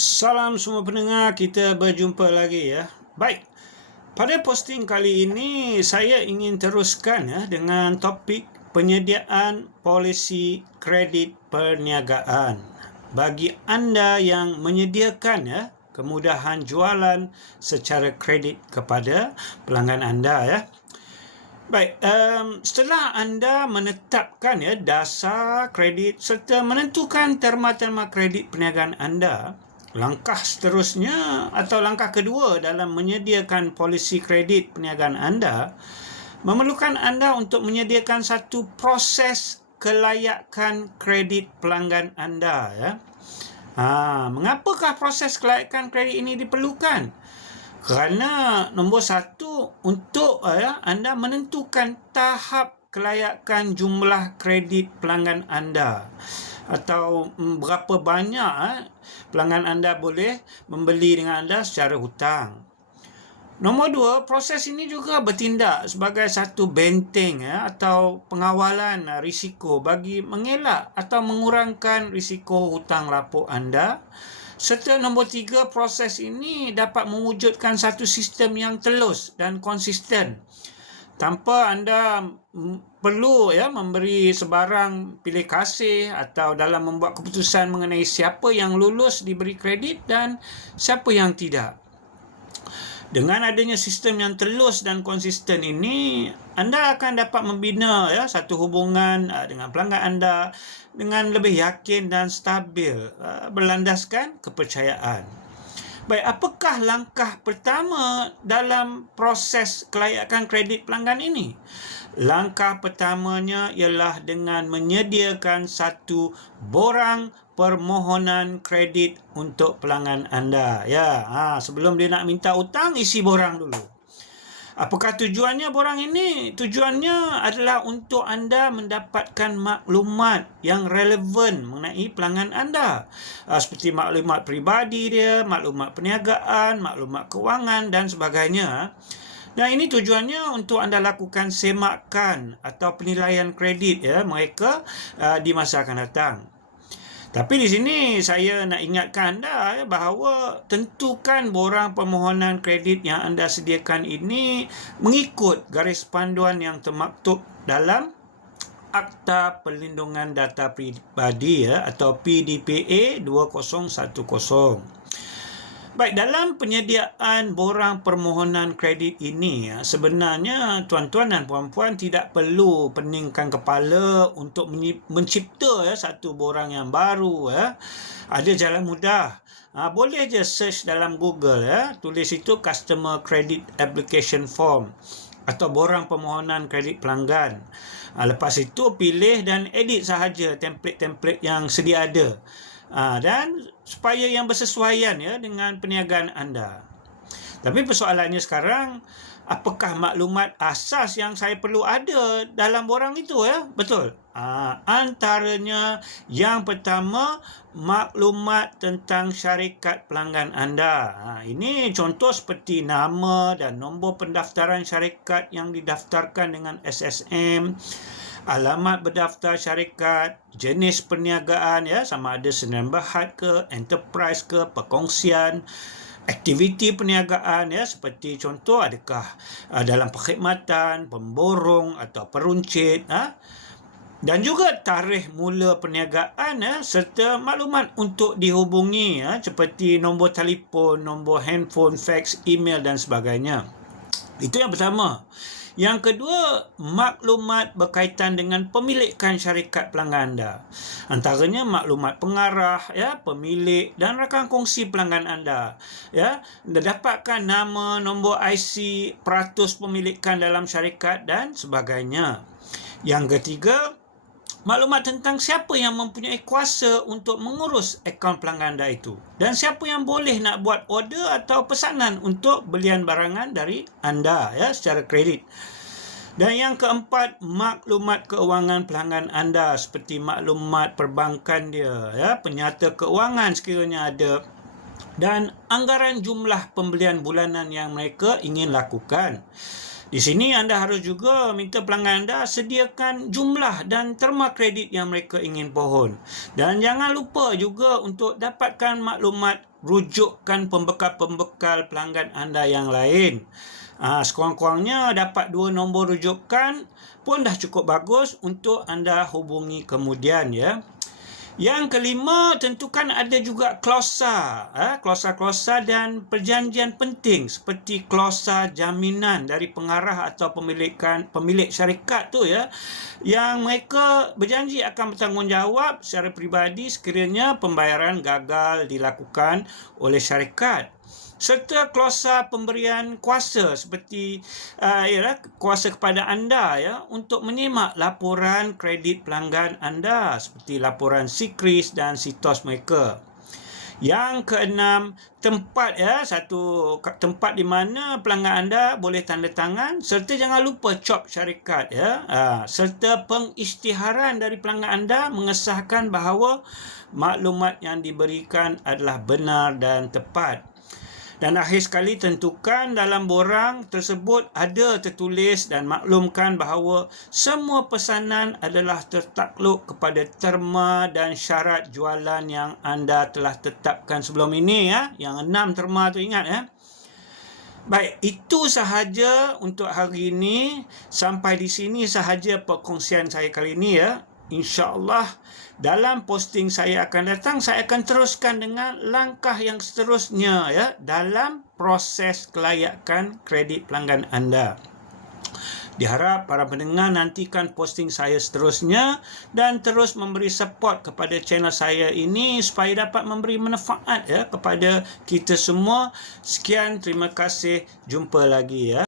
Salam semua pendengar, kita berjumpa lagi ya. Baik. Pada posting kali ini saya ingin teruskan ya dengan topik penyediaan polisi kredit perniagaan. Bagi anda yang menyediakan ya kemudahan jualan secara kredit kepada pelanggan anda ya. Baik, um, setelah anda menetapkan ya dasar kredit serta menentukan terma-terma kredit perniagaan anda, langkah seterusnya atau langkah kedua dalam menyediakan polisi kredit perniagaan anda memerlukan anda untuk menyediakan satu proses kelayakan kredit pelanggan anda ya. Ha, mengapakah proses kelayakan kredit ini diperlukan? Kerana nombor satu untuk ya, anda menentukan tahap kelayakan jumlah kredit pelanggan anda atau mm, berapa banyak eh, pelanggan anda boleh membeli dengan anda secara hutang. Nombor dua, proses ini juga bertindak sebagai satu benteng ya, atau pengawalan uh, risiko bagi mengelak atau mengurangkan risiko hutang lapuk anda Serta nombor tiga, proses ini dapat mewujudkan satu sistem yang telus dan konsisten tanpa anda perlu ya memberi sebarang pilih kasih atau dalam membuat keputusan mengenai siapa yang lulus diberi kredit dan siapa yang tidak. Dengan adanya sistem yang telus dan konsisten ini, anda akan dapat membina ya satu hubungan uh, dengan pelanggan anda dengan lebih yakin dan stabil uh, berlandaskan kepercayaan. Baik, apakah langkah pertama dalam proses kelayakan kredit pelanggan ini? Langkah pertamanya ialah dengan menyediakan satu borang permohonan kredit untuk pelanggan anda. Ya, ha, sebelum dia nak minta hutang, isi borang dulu. Apakah tujuannya borang ini? Tujuannya adalah untuk anda mendapatkan maklumat yang relevan mengenai pelanggan anda. Ha, seperti maklumat peribadi dia, maklumat perniagaan, maklumat kewangan dan sebagainya. Dan ini tujuannya untuk anda lakukan semakan atau penilaian kredit ya mereka uh, di masa akan datang. Tapi di sini saya nak ingatkan anda ya, bahawa tentukan borang permohonan kredit yang anda sediakan ini mengikut garis panduan yang termaktub dalam Akta Perlindungan Data Pribadi ya, atau PDPA 2010. Baik, dalam penyediaan borang permohonan kredit ini, ya, sebenarnya tuan-tuan dan puan-puan tidak perlu peningkan kepala untuk mencipta ya, satu borang yang baru. Ya. Ada jalan mudah. Ha, boleh je search dalam Google, tulis itu Customer Credit Application Form atau borang permohonan kredit pelanggan. Ha, lepas itu pilih dan edit sahaja template-template yang sedia ada. Ha, dan supaya yang bersesuaian ya dengan perniagaan anda. Tapi persoalannya sekarang apakah maklumat asas yang saya perlu ada dalam borang itu ya? Betul. Ha, antaranya yang pertama maklumat tentang syarikat pelanggan anda. Ha, ini contoh seperti nama dan nombor pendaftaran syarikat yang didaftarkan dengan SSM alamat berdaftar syarikat, jenis perniagaan ya sama ada sendirian berhad ke, enterprise ke, perkongsian, aktiviti perniagaan ya seperti contoh adakah uh, dalam perkhidmatan, pemborong atau peruncit ha? dan juga tarikh mula perniagaan ya serta maklumat untuk dihubungi ya seperti nombor telefon, nombor handphone, fax, email dan sebagainya. Itu yang pertama. Yang kedua, maklumat berkaitan dengan pemilikan syarikat pelanggan anda. Antaranya maklumat pengarah, ya, pemilik dan rakan kongsi pelanggan anda. Ya, anda dapatkan nama, nombor IC, peratus pemilikan dalam syarikat dan sebagainya. Yang ketiga, maklumat tentang siapa yang mempunyai kuasa untuk mengurus akaun pelanggan anda itu dan siapa yang boleh nak buat order atau pesanan untuk belian barangan dari anda ya secara kredit. Dan yang keempat, maklumat keuangan pelanggan anda seperti maklumat perbankan dia, ya, penyata keuangan sekiranya ada dan anggaran jumlah pembelian bulanan yang mereka ingin lakukan. Di sini anda harus juga minta pelanggan anda sediakan jumlah dan terma kredit yang mereka ingin pohon. Dan jangan lupa juga untuk dapatkan maklumat rujukan pembekal-pembekal pelanggan anda yang lain. Ha, sekurang-kurangnya dapat dua nombor rujukan pun dah cukup bagus untuk anda hubungi kemudian ya. Yang kelima, tentukan ada juga klausa. Eh, klausa-klausa dan perjanjian penting seperti klausa jaminan dari pengarah atau pemilikan pemilik syarikat tu ya. Yang mereka berjanji akan bertanggungjawab secara peribadi sekiranya pembayaran gagal dilakukan oleh syarikat serta klausa pemberian kuasa seperti uh, ialah kuasa kepada anda ya untuk menyimak laporan kredit pelanggan anda seperti laporan Sikris dan Sitos mereka. Yang keenam, tempat ya, satu tempat di mana pelanggan anda boleh tanda tangan serta jangan lupa cop syarikat ya. Ha, serta pengisytiharan dari pelanggan anda mengesahkan bahawa maklumat yang diberikan adalah benar dan tepat. Dan akhir sekali tentukan dalam borang tersebut ada tertulis dan maklumkan bahawa semua pesanan adalah tertakluk kepada terma dan syarat jualan yang anda telah tetapkan sebelum ini ya. Yang enam terma tu ingat ya. Baik, itu sahaja untuk hari ini. Sampai di sini sahaja perkongsian saya kali ini ya insyaallah dalam posting saya akan datang saya akan teruskan dengan langkah yang seterusnya ya dalam proses kelayakan kredit pelanggan anda. Diharap para pendengar nantikan posting saya seterusnya dan terus memberi support kepada channel saya ini supaya dapat memberi manfaat ya kepada kita semua. Sekian, terima kasih. Jumpa lagi ya.